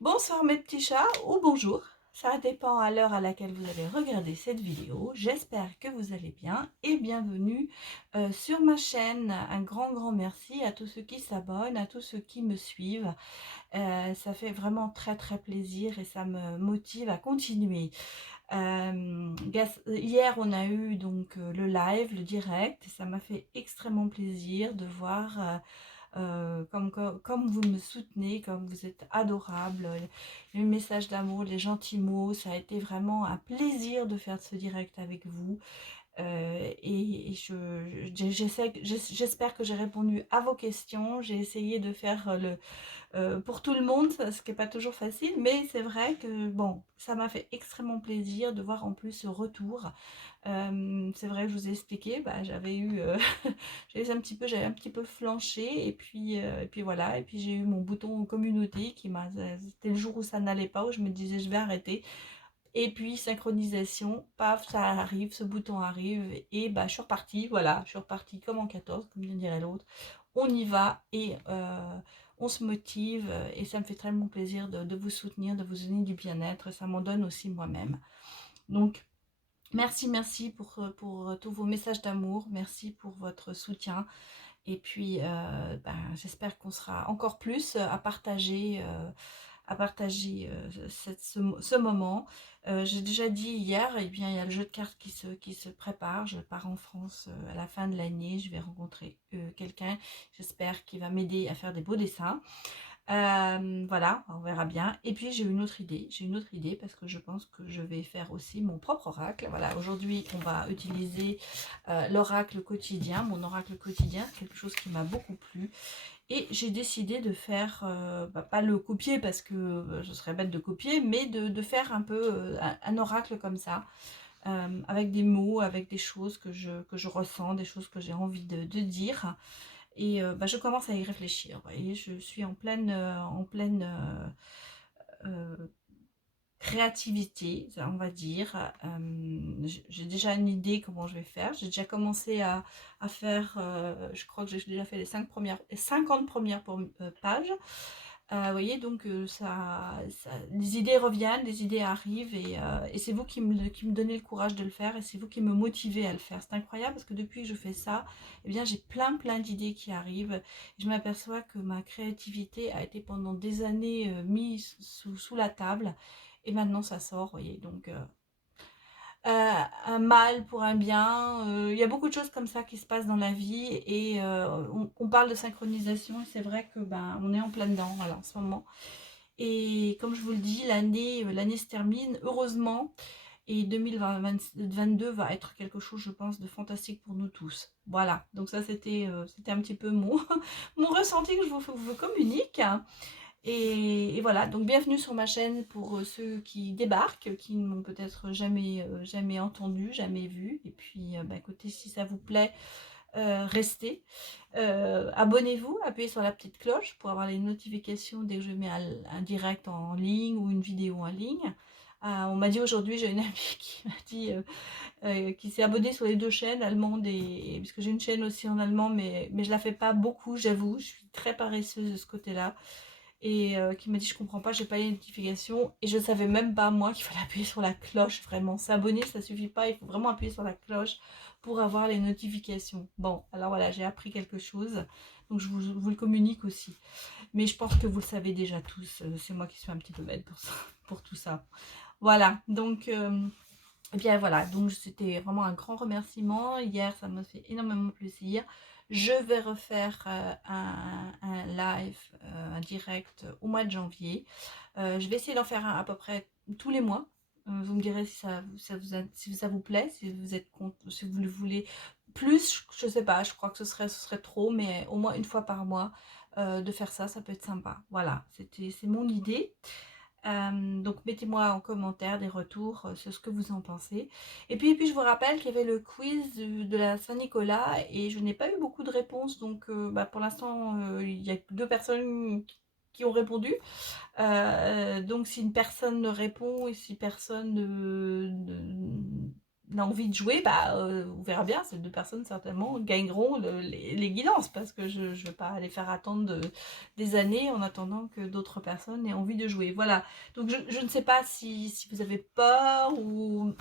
Bonsoir mes petits chats ou bonjour, ça dépend à l'heure à laquelle vous allez regarder cette vidéo. J'espère que vous allez bien et bienvenue sur ma chaîne. Un grand merci à tous ceux qui s'abonnent, à tous ceux qui me suivent. Ça fait vraiment très plaisir et ça me motive à continuer. Hier on a eu donc le live, le direct, et ça m'a fait extrêmement plaisir de voir comme vous me soutenez, comme vous êtes adorables, les messages d'amour, les gentils mots, ça a été vraiment un plaisir de faire ce direct avec vous. J'espère que j'ai répondu à vos questions. J'ai essayé de faire pour tout le monde, ce qui n'est pas toujours facile, mais c'est vrai que bon, ça m'a fait extrêmement plaisir de voir en plus ce retour. C'est vrai que je vous ai expliqué, bah, j'avais eu, j'avais un petit peu flanché, et puis voilà, et puis j'ai eu mon bouton communauté qui m'a, c'était le jour où ça n'allait pas, où je me disais je vais arrêter, et puis synchronisation, paf, ça arrive, ce bouton arrive, et bah je suis repartie, voilà, je suis repartie comme en 14, comme dirait l'autre. On y va et on se motive, et ça me fait tellement plaisir de vous soutenir, de vous donner du bien-être, ça m'en donne aussi moi-même. Donc merci pour tous vos messages d'amour, merci pour votre soutien. Et puis, j'espère qu'on sera encore plus à partager ce moment. J'ai déjà dit hier, et bien, il y a le jeu de cartes qui se prépare. Je pars en France à la fin de l'année. Je vais rencontrer quelqu'un, j'espère, qui va m'aider à faire des beaux dessins. Voilà, on verra bien. Et puis j'ai une autre idée. J'ai une autre idée parce que je pense que je vais faire aussi mon propre oracle. Voilà, aujourd'hui on va utiliser l'oracle quotidien, mon oracle quotidien, quelque chose qui m'a beaucoup plu. Et j'ai décidé de faire, pas le copier parce que ce serait bête de copier, mais de faire un peu un oracle comme ça, avec des mots, avec des choses que je ressens, des choses que j'ai envie de dire. Et je commence à y réfléchir. Vous voyez, je suis en pleine créativité, on va dire. J'ai déjà une idée comment je vais faire. J'ai déjà commencé à faire, je crois que j'ai déjà fait les 50 premières pages. Vous voyez, donc les idées reviennent, les idées arrivent, et c'est vous qui me donnez le courage de le faire, et c'est vous qui me motivez à le faire. C'est incroyable parce que depuis que je fais ça, eh bien, j'ai plein d'idées qui arrivent. Je m'aperçois que ma créativité a été pendant des années mise sous la table, et maintenant ça sort, vous voyez. Donc, un mal pour un bien. Il y a beaucoup de choses comme ça qui se passent dans la vie, et on parle de synchronisation, et c'est vrai que on est en plein dedans, voilà, en ce moment. Et comme je vous le dis, l'année se termine, heureusement, et 2022 va être quelque chose, je pense, de fantastique pour nous tous. Voilà, donc ça c'était un petit peu mon ressenti que je vous communique. Et voilà, donc bienvenue sur ma chaîne pour ceux qui débarquent, qui ne m'ont peut-être jamais entendu, jamais vu. Et puis, écoutez, si ça vous plaît, restez. Abonnez-vous, appuyez sur la petite cloche pour avoir les notifications dès que je mets un direct en ligne ou une vidéo en ligne. On m'a dit aujourd'hui, j'ai une amie qui m'a dit, qui s'est abonnée sur les deux chaînes, allemande parce que j'ai une chaîne aussi en allemand, mais je la fais pas beaucoup, j'avoue, je suis très paresseuse de ce côté-là, et qui m'a dit je comprends pas, j'ai pas les notifications, et je savais même pas moi qu'il fallait appuyer sur la cloche. Vraiment, s'abonner ça suffit pas, il faut vraiment appuyer sur la cloche pour avoir les notifications. Bon, alors voilà, j'ai appris quelque chose, donc je vous le communique aussi, mais je pense que vous le savez déjà tous. C'est moi qui suis un petit peu bête pour ça, pour tout ça. Voilà, donc et bien voilà, donc c'était vraiment un grand remerciement. Hier, ça m'a fait énormément plaisir. Je vais refaire un live, un direct au mois de janvier. Je vais essayer d'en faire un à peu près tous les mois. Vous me direz si ça vous plaît, si vous êtes si vous le voulez plus, je sais pas, je crois que ce serait trop, mais au moins une fois par mois, de faire ça, ça peut être sympa. Voilà, c'est mon idée. Donc mettez-moi en commentaire des retours sur ce que vous en pensez. Et puis je vous rappelle qu'il y avait le quiz de la Saint-Nicolas, et je n'ai pas eu beaucoup de réponses. Donc pour l'instant, il y a que 2 personnes qui ont répondu. Donc si une personne répond, et si personne a envie de jouer, bah, on verra bien, ces 2 personnes certainement gagneront les guidances, parce que je ne vais pas les faire attendre des années en attendant que d'autres personnes aient envie de jouer. Voilà, donc je ne sais pas si vous avez peur,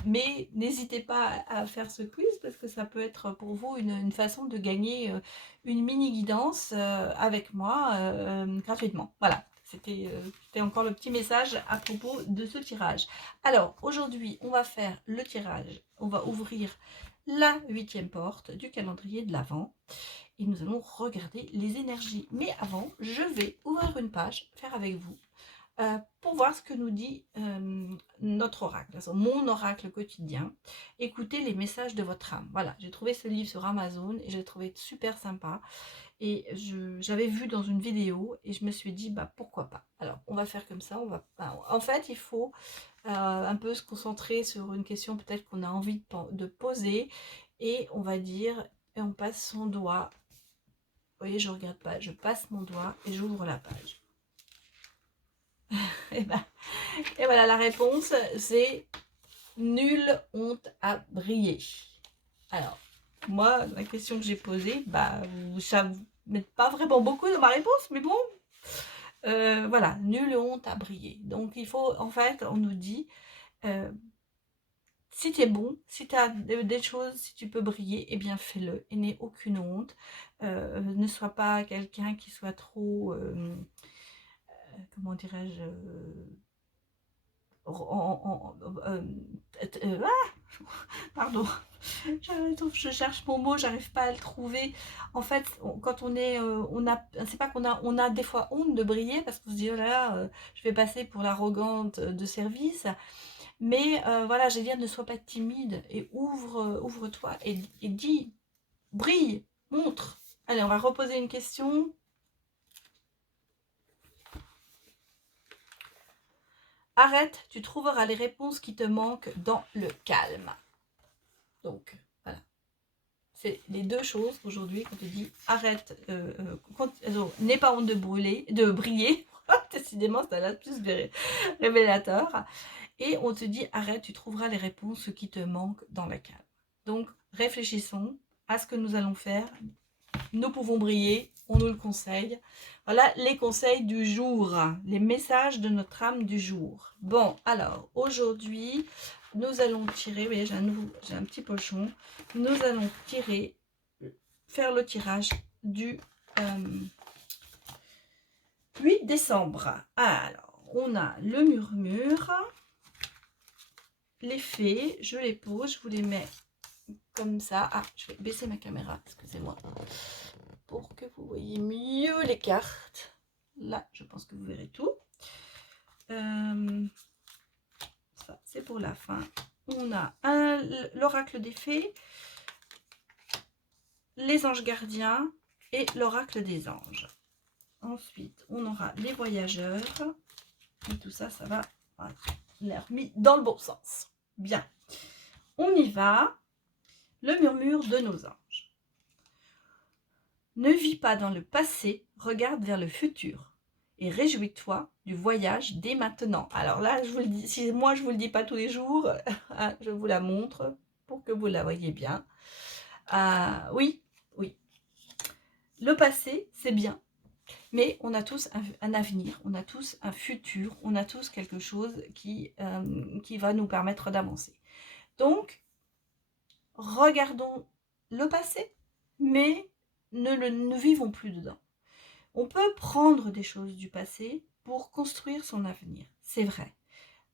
mais n'hésitez pas à faire ce quiz, parce que ça peut être pour vous une façon de gagner une mini guidance avec moi gratuitement. Voilà. C'était encore le petit message à propos de ce tirage. Alors, aujourd'hui, on va faire le tirage. On va ouvrir la 8e porte du calendrier de l'Avent. Et nous allons regarder les énergies. Mais avant, je vais ouvrir une page, faire avec vous, pour voir ce que nous dit notre oracle, mon oracle quotidien. Écoutez les messages de votre âme. Voilà, j'ai trouvé ce livre sur Amazon et j'ai trouvé super sympa. Et j'avais vu dans une vidéo et je me suis dit, bah pourquoi pas. Alors, on va faire comme ça. En fait, il faut un peu se concentrer sur une question peut-être qu'on a envie de poser. Et on va dire, et on passe son doigt. Vous voyez, je regarde pas, je passe mon doigt et j'ouvre la page. Et voilà, la réponse, c'est nulle honte à briller. Alors, moi, la question que j'ai posée, bah, ça ne met pas vraiment beaucoup dans ma réponse, mais bon, voilà, nulle honte à briller. Donc, il faut, en fait, on nous dit, si tu es bon, si tu as des choses, si tu peux briller, eh bien fais-le et n'aie aucune honte. Ne sois pas quelqu'un qui soit trop, comment dirais-je, pardon, je cherche mon mot, j'arrive pas à le trouver. En fait, quand on est, c'est pas on a des fois honte de briller parce qu'on se dit oh là là, je vais passer pour l'arrogante de service. Mais voilà, je veux dire, ne sois pas timide et ouvre-toi et dis, brille, montre. Allez, on va reposer une question. Arrête, tu trouveras les réponses qui te manquent dans le calme. Donc, voilà. C'est les 2 choses aujourd'hui qu'on te dit. Arrête, n'aie pas honte de briller. Décidément, c'est un lapsus révélateur. Et on te dit, arrête, tu trouveras les réponses qui te manquent dans le calme. Donc, réfléchissons à ce que nous allons faire. Nous pouvons briller, on nous le conseille. Voilà les conseils du jour, les messages de notre âme du jour. Bon, alors, aujourd'hui, nous allons tirer, vous voyez, j'ai un petit pochon. Nous allons faire le tirage du 8 décembre. Alors, on a le murmure, les fées, je les pose, je vous les mets comme ça. Ah, je vais baisser ma caméra, excusez-moi, pour que vous voyez mieux les cartes. Là, je pense que vous verrez tout. Ça, c'est pour la fin. On a l'oracle des fées, les anges gardiens et l'oracle des anges. Ensuite, on aura les voyageurs. Et tout ça, ça va être mis dans le bon sens. Bien. On y va. Le murmure de nos anges. Ne vis pas dans le passé, regarde vers le futur et réjouis-toi du voyage dès maintenant. Alors là, je vous le dis, si moi je vous le dis pas tous les jours, je vous la montre pour que vous la voyez bien. Oui, oui. Le passé, c'est bien, mais on a tous un avenir, on a tous un futur, on a tous quelque chose qui va nous permettre d'avancer. Donc, regardons le passé, mais ne vivons plus dedans. On peut prendre des choses du passé pour construire son avenir, c'est vrai.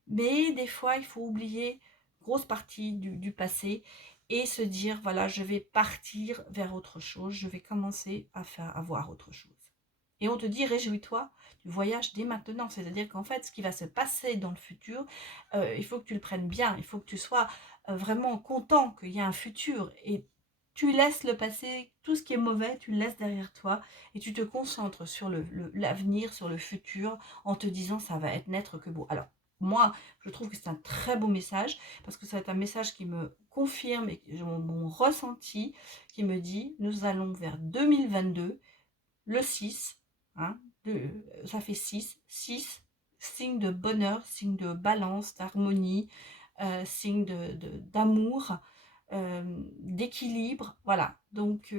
Mais des fois, il faut oublier grosse partie du passé et se dire, voilà, je vais partir vers autre chose, je vais commencer à voir autre chose. Et on te dit, réjouis-toi du voyage dès maintenant. C'est-à-dire qu'en fait, ce qui va se passer dans le futur, il faut que tu le prennes bien, il faut que tu sois vraiment content qu'il y ait un futur. Et tu laisses le passé, tout ce qui est mauvais, tu le laisses derrière toi et tu te concentres sur l'avenir, sur le futur, en te disant, ça va être n'être que beau. Alors, moi, je trouve que c'est un très beau message parce que ça va être un message qui me confirme et mon ressenti qui me dit, nous allons vers 2022, le 6, hein, ça fait 6, signe de bonheur, signe de balance, d'harmonie, signe d'amour, d'équilibre, voilà. Donc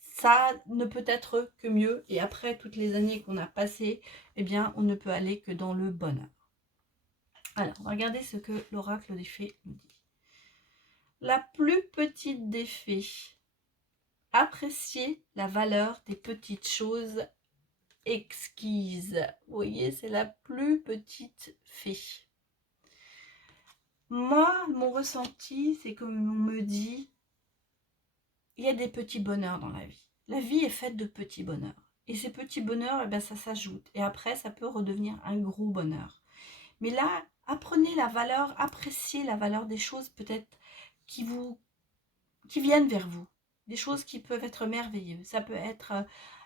ça ne peut être que mieux. Et après toutes les années qu'on a passées, eh bien, on ne peut aller que dans le bonheur. Alors, on va regarder ce que l'oracle des fées nous dit. La plus petite des fées. Appréciez la valeur des petites choses exquises. Vous voyez, c'est la plus petite fée. Moi, mon ressenti, c'est comme on me dit, il y a des petits bonheurs dans la vie. La vie est faite de petits bonheurs. Et ces petits bonheurs, eh bien, ça s'ajoute. Et après, ça peut redevenir un gros bonheur. Mais là, apprenez la valeur, appréciez la valeur des choses peut-être qui viennent vers vous. Des choses qui peuvent être merveilleuses. Ça peut être,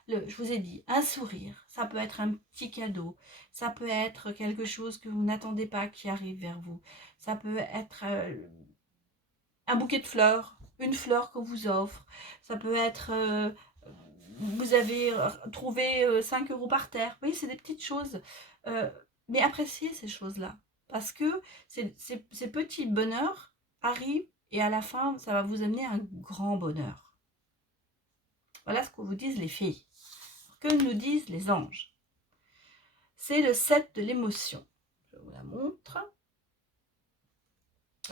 je vous ai dit, un sourire. Ça peut être un petit cadeau. Ça peut être quelque chose que vous n'attendez pas qui arrive vers vous. Ça peut être un bouquet de fleurs, une fleur qu'on vous offre. Ça peut être, vous avez trouvé 5 € par terre. Oui, c'est des petites choses. Mais appréciez ces choses-là. Parce que ces petits bonheurs arrivent et à la fin, ça va vous amener un grand bonheur. Voilà ce que vous disent les fées. Que nous disent les anges? C'est le 7 de l'émotion. Je vous la montre.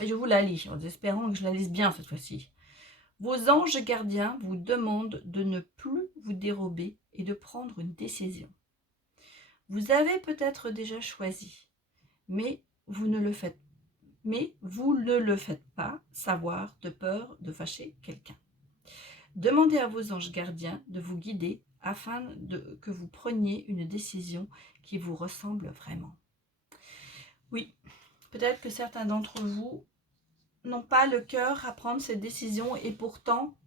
Et je vous la lis, en espérant que je la lise bien cette fois-ci. Vos anges gardiens vous demandent de ne plus vous dérober et de prendre une décision. Vous avez peut-être déjà choisi, mais vous ne le faites pas savoir de peur de fâcher quelqu'un. Demandez à vos anges gardiens de vous guider afin que vous preniez une décision qui vous ressemble vraiment. Oui, peut-être que certains d'entre vous n'ont pas le cœur à prendre cette décision et pourtant,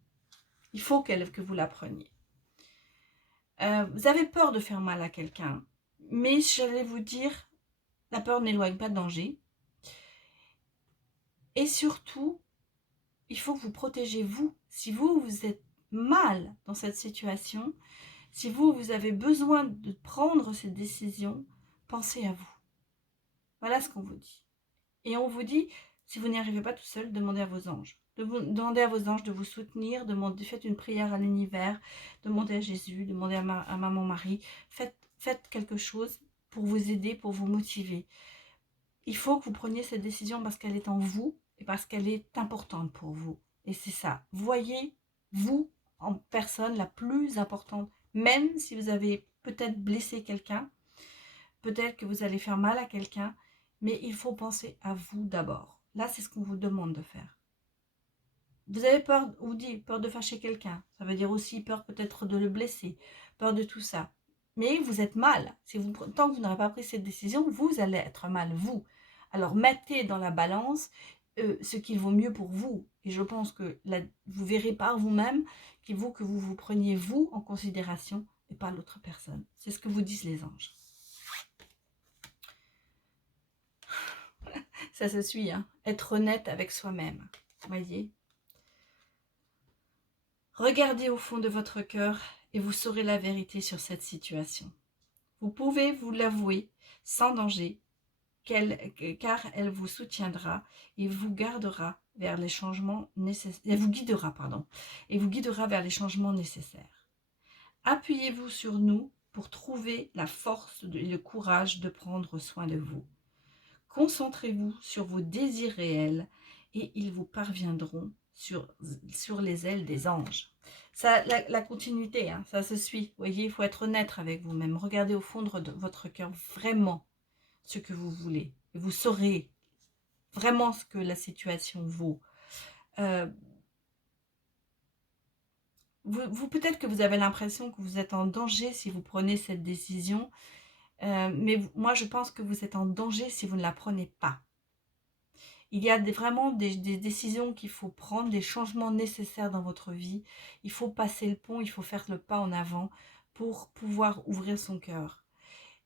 il faut que vous la preniez. Vous avez peur de faire mal à quelqu'un, mais j'allais vous dire, la peur n'éloigne pas de danger. Et surtout, il faut que vous protégez vous. Si vous êtes mal dans cette situation, si vous avez besoin de prendre cette décision, pensez à vous. Voilà ce qu'on vous dit. Et on vous dit, si vous n'y arrivez pas tout seul, demandez à vos anges. Demandez à vos anges de vous soutenir, faites une prière à l'univers, demandez à Jésus, demandez à Maman Marie. Faites quelque chose pour vous aider, pour vous motiver. Il faut que vous preniez cette décision parce qu'elle est en vous et parce qu'elle est importante pour vous. Et c'est ça. Voyez, vous, en personne la plus importante, même si vous avez peut-être blessé quelqu'un, peut-être que vous allez faire mal à quelqu'un, mais il faut penser à vous d'abord. Là, c'est ce qu'on vous demande de faire. Vous avez peur, on vous dit, peur de fâcher quelqu'un. Ça veut dire aussi peur peut-être de le blesser, peur de tout ça. Mais vous êtes mal. Tant que vous n'aurez pas pris cette décision, vous allez être mal, vous. Alors, mettez dans la balance ce qui vaut mieux pour vous. Et je pense que vous verrez par vous-même qu'il vaut que vous vous preniez vous en considération et pas l'autre personne. C'est ce que vous disent les anges. Ça se suit, hein. Être honnête avec soi-même. Voyez. Regardez au fond de votre cœur et vous saurez la vérité sur cette situation. Vous pouvez vous l'avouer sans danger, car elle vous soutiendra et vous guidera vers les changements nécessaires. Et vous guidera vers les changements nécessaires. Appuyez-vous sur nous pour trouver la force et le courage de prendre soin de vous. Concentrez-vous sur vos désirs réels et ils vous parviendront sur les ailes des anges. Ça, la continuité, hein, ça se suit. Vous voyez, il faut être honnête avec vous-même. Regardez au fond de votre cœur vraiment ce que vous voulez. Et vous saurez vraiment ce que la situation vaut. Vous peut-être que vous avez l'impression que vous êtes en danger si vous prenez cette décision. Mais moi, je pense que vous êtes en danger si vous ne la prenez pas. Il y a vraiment des décisions qu'il faut prendre, des changements nécessaires dans votre vie. Il faut passer le pont, il faut faire le pas en avant pour pouvoir ouvrir son cœur.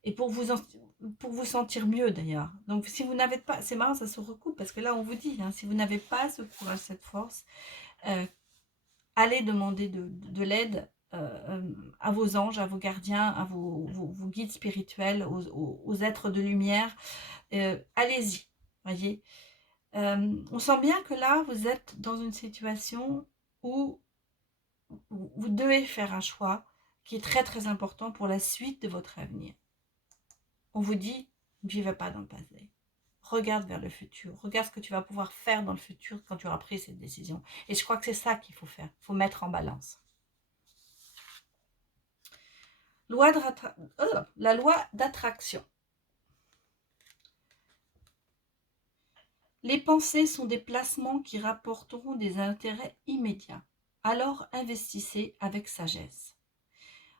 Et pour vous sentir mieux d'ailleurs. Donc si vous n'avez pas, c'est marrant, ça se recoupe parce que là on vous dit, hein, si vous n'avez pas ce courage, cette force, allez demander de l'aide à vos anges, à vos gardiens, à vos guides spirituels, aux êtres de lumière. Allez-y. voyez. On sent bien que là, vous êtes dans une situation où vous devez faire un choix qui est très très important pour la suite de votre avenir. On vous dit, ne vais pas dans le passé. Regarde vers le futur. Regarde ce que tu vas pouvoir faire dans le futur quand tu auras pris cette décision. Et je crois que c'est ça qu'il faut faire. Il faut mettre en balance. La loi d'attraction. Les pensées sont des placements qui rapporteront des intérêts immédiats. Alors investissez avec sagesse.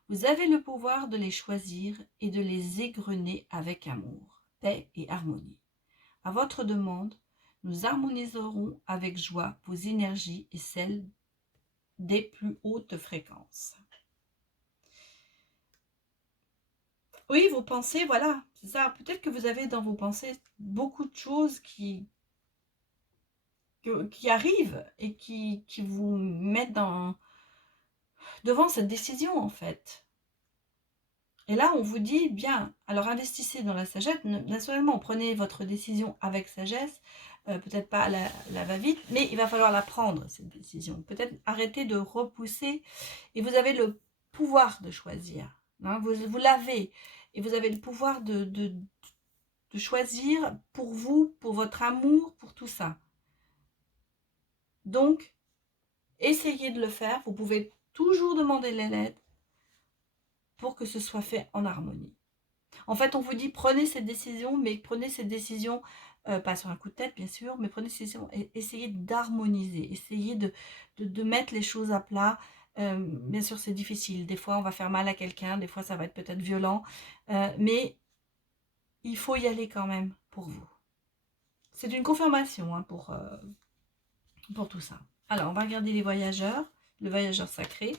Vous avez le pouvoir de les choisir et de les égrener avec amour, paix et harmonie. À votre demande, nous harmoniserons avec joie vos énergies et celles des plus hautes fréquences. Oui, vos pensées, voilà, c'est ça. Peut-être que vous avez dans vos pensées beaucoup de choses qui arrivent et qui vous mettent devant cette décision, en fait. Et là, on vous dit, bien, alors investissez dans la sagesse. Naturellement, prenez votre décision avec sagesse, peut-être pas la va-vite, mais il va falloir la prendre, cette décision. Peut-être arrêter de repousser, et vous avez le pouvoir de choisir. Hein, vous l'avez, et vous avez le pouvoir de choisir pour vous, pour votre amour, pour tout ça. Donc, essayez de le faire. Vous pouvez toujours demander l'aide pour que ce soit fait en harmonie. En fait, on vous dit prenez cette décision, mais prenez cette décision, pas sur un coup de tête bien sûr, mais prenez cette décision et essayez d'harmoniser, essayez de mettre les choses à plat. Bien sûr, c'est difficile. Des fois, on va faire mal à quelqu'un, des fois, ça va être peut-être violent, mais il faut y aller quand même pour vous. C'est une confirmation hein, pour tout ça. Alors, on va regarder les voyageurs, le voyageur sacré.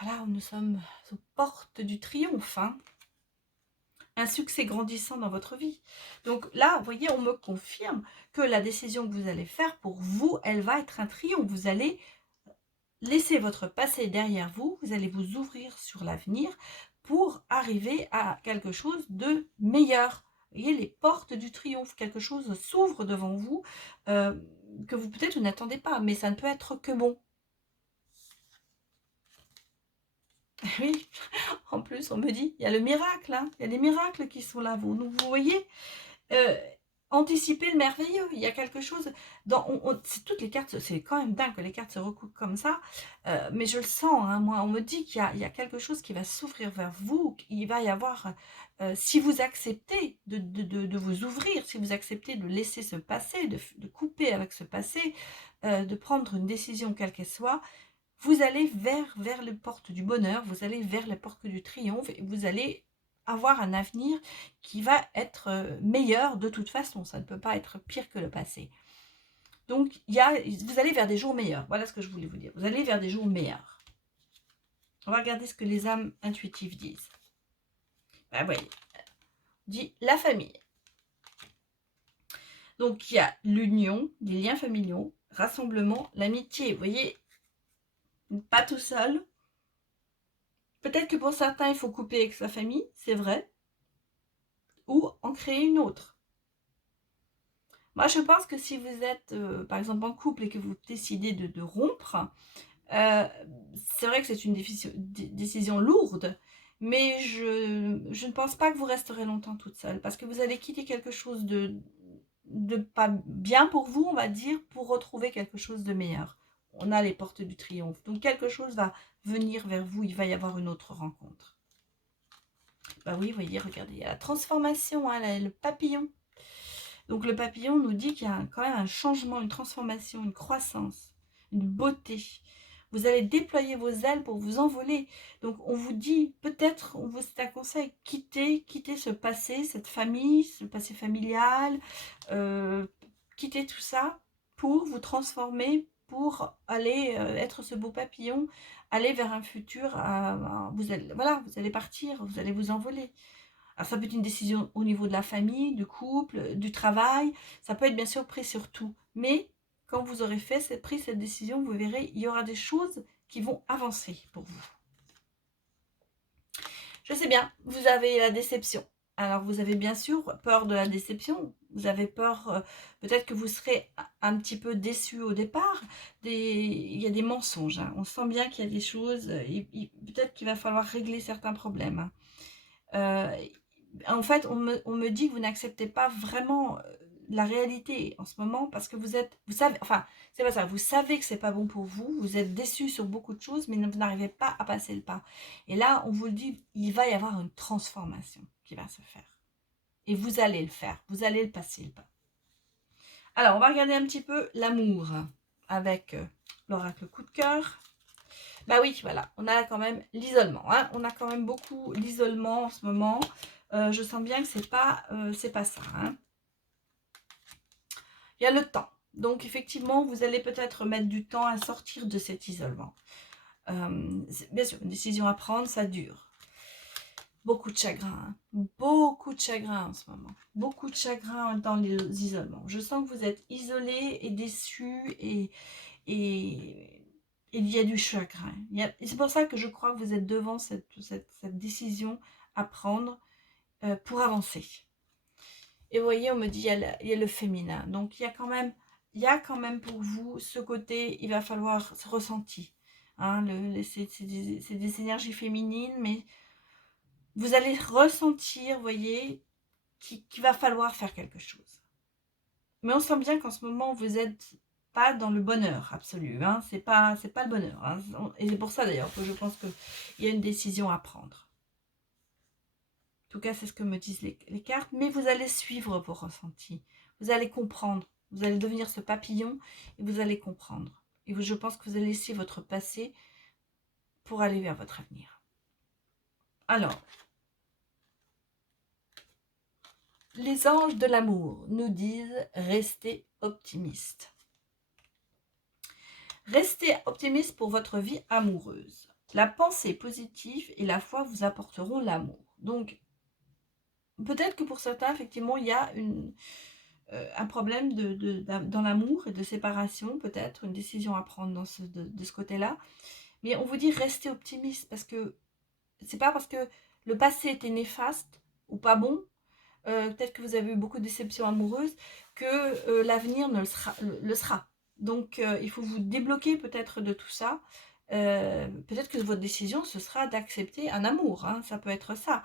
Voilà, nous sommes aux portes du triomphe. Hein. Un succès grandissant dans votre vie. Donc là, vous voyez, on me confirme que la décision que vous allez faire, pour vous, elle va être un triomphe. Vous allez laisser votre passé derrière vous, vous allez vous ouvrir sur l'avenir pour arriver à quelque chose de meilleur. Vous voyez, les portes du triomphe, quelque chose s'ouvre devant vous que vous peut-être n'attendez pas, mais ça ne peut être que bon. Oui, en plus, on me dit, il y a le miracle, hein, il y a des miracles qui sont là. Vous voyez, anticiper le merveilleux. Il y a quelque chose, c'est toutes les cartes, c'est quand même dingue que les cartes se recoupent comme ça, mais je le sens, hein, moi, on me dit qu'il y a quelque chose qui va s'ouvrir vers vous, il va y avoir, si vous acceptez de vous ouvrir, si vous acceptez de laisser ce passé, de couper avec ce passé, de prendre une décision quelle qu'elle soit, vous allez vers les portes du bonheur, vous allez vers les portes du triomphe, et vous allez avoir un avenir qui va être meilleur de toute façon. Ça ne peut pas être pire que le passé. Donc, vous allez vers des jours meilleurs. Voilà ce que je voulais vous dire. Vous allez vers des jours meilleurs. On va regarder ce que les âmes intuitives disent. Ben, voyez, dit la famille. Donc, il y a l'union, les liens familiaux, rassemblement, l'amitié. Vous voyez, pas tout seul. Peut-être que pour certains, il faut couper avec sa famille, c'est vrai. Ou en créer une autre. Moi, je pense que si vous êtes, par exemple, en couple et que vous décidez de rompre, c'est vrai que c'est une décision lourde, mais je ne pense pas que vous resterez longtemps toute seule, parce que vous allez quitter quelque chose de pas bien pour vous, on va dire, pour retrouver quelque chose de meilleur. On a les portes du triomphe. Donc, quelque chose va venir vers vous, il va y avoir une autre rencontre. Bah oui, vous voyez, regardez, il y a la transformation, hein, le papillon. Donc le papillon nous dit qu'il y a quand même un changement, une transformation, une croissance, une beauté. Vous allez déployer vos ailes pour vous envoler. Donc on vous dit, peut-être, c'est un conseil, quittez ce passé, cette famille, ce passé familial, quittez tout ça pour vous transformer, pour aller être ce beau papillon, aller vers un futur, vous allez partir, vous allez vous envoler. Alors ça peut être une décision au niveau de la famille, du couple, du travail, ça peut être bien sûr pris sur tout. Mais quand vous aurez pris cette décision, vous verrez, il y aura des choses qui vont avancer pour vous. Je sais bien, vous avez la déception. Alors vous avez bien sûr peur de la déception, Vous avez peur, peut-être que vous serez un petit peu déçu au départ. Il y a des mensonges, hein. On sent bien qu'il y a des choses, peut-être qu'il va falloir régler certains problèmes, hein. En fait, on me dit que vous n'acceptez pas vraiment la réalité en ce moment parce que vous savez, enfin, c'est pas ça, vous savez que c'est pas bon pour vous, vous êtes déçu sur beaucoup de choses, mais vous n'arrivez pas à passer le pas. Et là, on vous le dit, il va y avoir une transformation qui va se faire. Et vous allez le faire, vous allez le passer le pas. Alors, on va regarder un petit peu l'amour avec l'oracle coup de cœur. Bah oui, voilà, on a quand même l'isolement, hein. On a quand même beaucoup l'isolement en ce moment. Je sens bien que c'est pas ça, hein. Il y a le temps. Donc, effectivement, vous allez peut-être mettre du temps à sortir de cet isolement. Bien sûr, une décision à prendre, ça dure. Beaucoup de chagrin, hein. Beaucoup de chagrin en ce moment. Beaucoup de chagrin dans les isolements. Je sens que vous êtes isolé et déçu et il y a du chagrin. C'est pour ça que je crois que vous êtes devant cette décision à prendre pour avancer. Et vous voyez, on me dit, il y a le féminin. Donc, il y a quand même pour vous ce côté, il va falloir se ressentir. Hein, c'est des énergies féminines, mais vous allez ressentir, vous voyez, qu'il va falloir faire quelque chose. Mais on sent bien qu'en ce moment, vous êtes pas dans le bonheur absolu, hein. C'est pas le bonheur, hein. Et c'est pour ça d'ailleurs que je pense qu'il y a une décision à prendre. En tout cas, c'est ce que me disent les cartes, mais vous allez suivre vos ressentis, vous allez comprendre, vous allez devenir ce papillon et vous allez comprendre. Et je pense que vous allez laisser votre passé pour aller vers votre avenir. Alors, les anges de l'amour nous disent restez optimistes. Restez optimiste pour votre vie amoureuse. La pensée positive et la foi vous apporteront l'amour. Donc, peut-être que pour certains, effectivement, il y a un problème dans l'amour et de séparation, peut-être, une décision à prendre de ce côté-là. Mais on vous dit restez optimiste parce que c'est pas parce que le passé était néfaste ou pas bon, peut-être que vous avez eu beaucoup de déceptions amoureuses, que l'avenir le sera. Donc, il faut vous débloquer peut-être de tout ça. Peut-être que votre décision, ce sera d'accepter un amour, hein, ça peut être ça.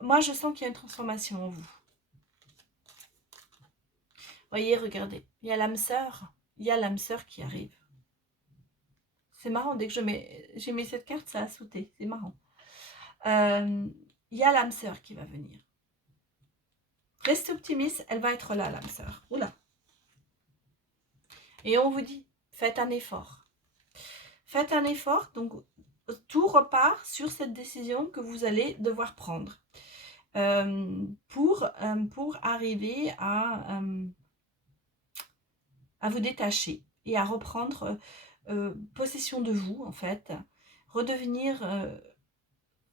Moi, je sens qu'il y a une transformation en vous. Voyez, regardez, il y a l'âme sœur. Il y a l'âme sœur qui arrive. C'est marrant, dès que j'ai mis cette carte, ça a sauté. C'est marrant. Il y a l'âme sœur qui va venir. Restez optimiste, elle va être là, l'âme sœur. Oula. Et on vous dit, faites un effort. Faites un effort, donc tout repart sur cette décision que vous allez devoir prendre pour arriver à vous détacher et à reprendre possession de vous, en fait. Redevenir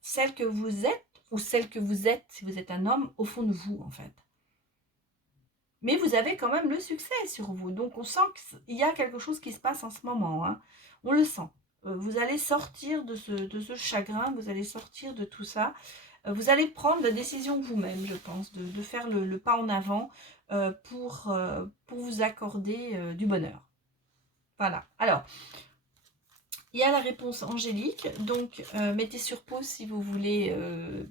celle que vous êtes ou celle que vous êtes, si vous êtes un homme, au fond de vous, en fait. Mais vous avez quand même le succès sur vous. Donc, on sent qu'il y a quelque chose qui se passe en ce moment, hein. On le sent. Vous allez sortir de ce chagrin, vous allez sortir de tout ça. Vous allez prendre la décision vous-même, je pense, de faire le pas en avant pour vous accorder du bonheur. Voilà. Alors, il y a la réponse angélique. Donc, mettez sur pause si vous voulez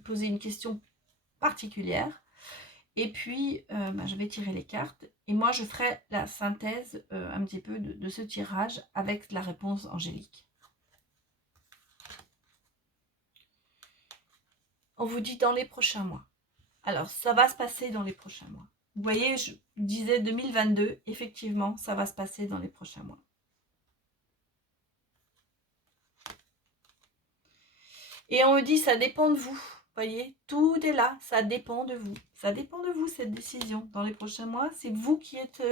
poser une question particulière. Et puis, je vais tirer les cartes. Et moi, je ferai la synthèse un petit peu de ce tirage avec la réponse angélique. On vous dit dans les prochains mois. Alors, ça va se passer dans les prochains mois. Vous voyez, je disais 2022. Effectivement, ça va se passer dans les prochains mois. Et on me dit, ça dépend de vous. Voyez, tout est là, ça dépend de vous. Ça dépend de vous, cette décision. Dans les prochains mois, c'est vous qui êtes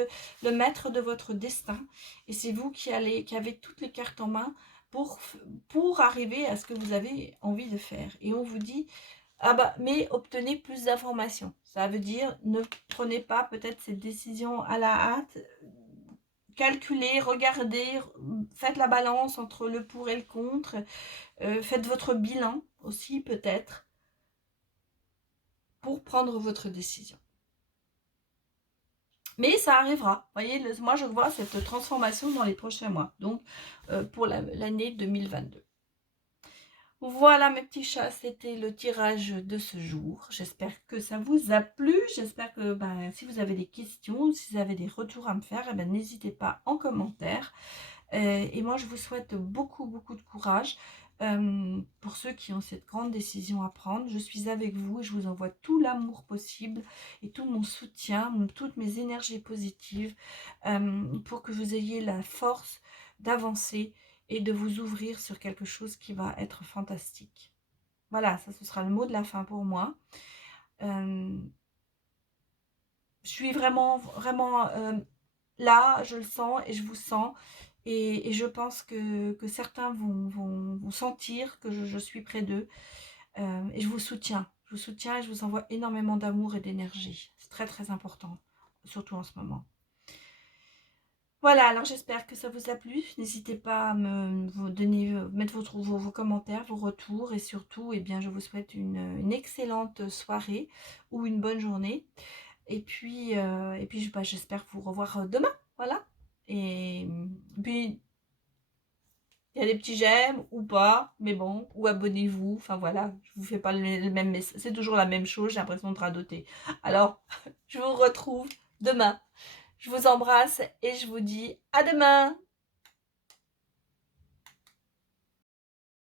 le maître de votre destin. Et c'est vous qui avez toutes les cartes en main pour arriver à ce que vous avez envie de faire. Et on vous dit, ah bah, mais obtenez plus d'informations. Ça veut dire, ne prenez pas peut-être cette décision à la hâte. Calculez, regardez, faites la balance entre le pour et le contre. Faites votre bilan aussi peut-être pour prendre votre décision. Mais ça arrivera. Vous voyez, moi je vois cette transformation dans les prochains mois. Donc pour l'année 2022. Voilà mes petits chats, c'était le tirage de ce jour. J'espère que ça vous a plu. J'espère que si vous avez des questions, si vous avez des retours à me faire, eh ben, n'hésitez pas en commentaire. Et moi, je vous souhaite beaucoup, beaucoup de courage pour ceux qui ont cette grande décision à prendre. Je suis avec vous et je vous envoie tout l'amour possible et tout mon soutien, toutes mes énergies positives pour que vous ayez la force d'avancer et de vous ouvrir sur quelque chose qui va être fantastique. Voilà, ça ce sera le mot de la fin pour moi. Je suis vraiment, vraiment là, je le sens et je vous sens. Et je pense que certains vont sentir que je suis près d'eux. Et je vous soutiens. Je vous soutiens et je vous envoie énormément d'amour et d'énergie. C'est très très important, surtout en ce moment. Voilà, alors j'espère que ça vous a plu. N'hésitez pas à vous donner, mettre vos commentaires, vos retours. Et surtout, eh bien, je vous souhaite une excellente soirée ou une bonne journée. Et puis j'espère vous revoir demain. Voilà. Et puis, il y a des petits j'aime ou pas, mais bon, ou abonnez-vous. Enfin voilà, je vous fais pas le même message. C'est toujours la même chose, j'ai l'impression de radoter. Alors, je vous retrouve demain. Je vous embrasse et je vous dis à demain.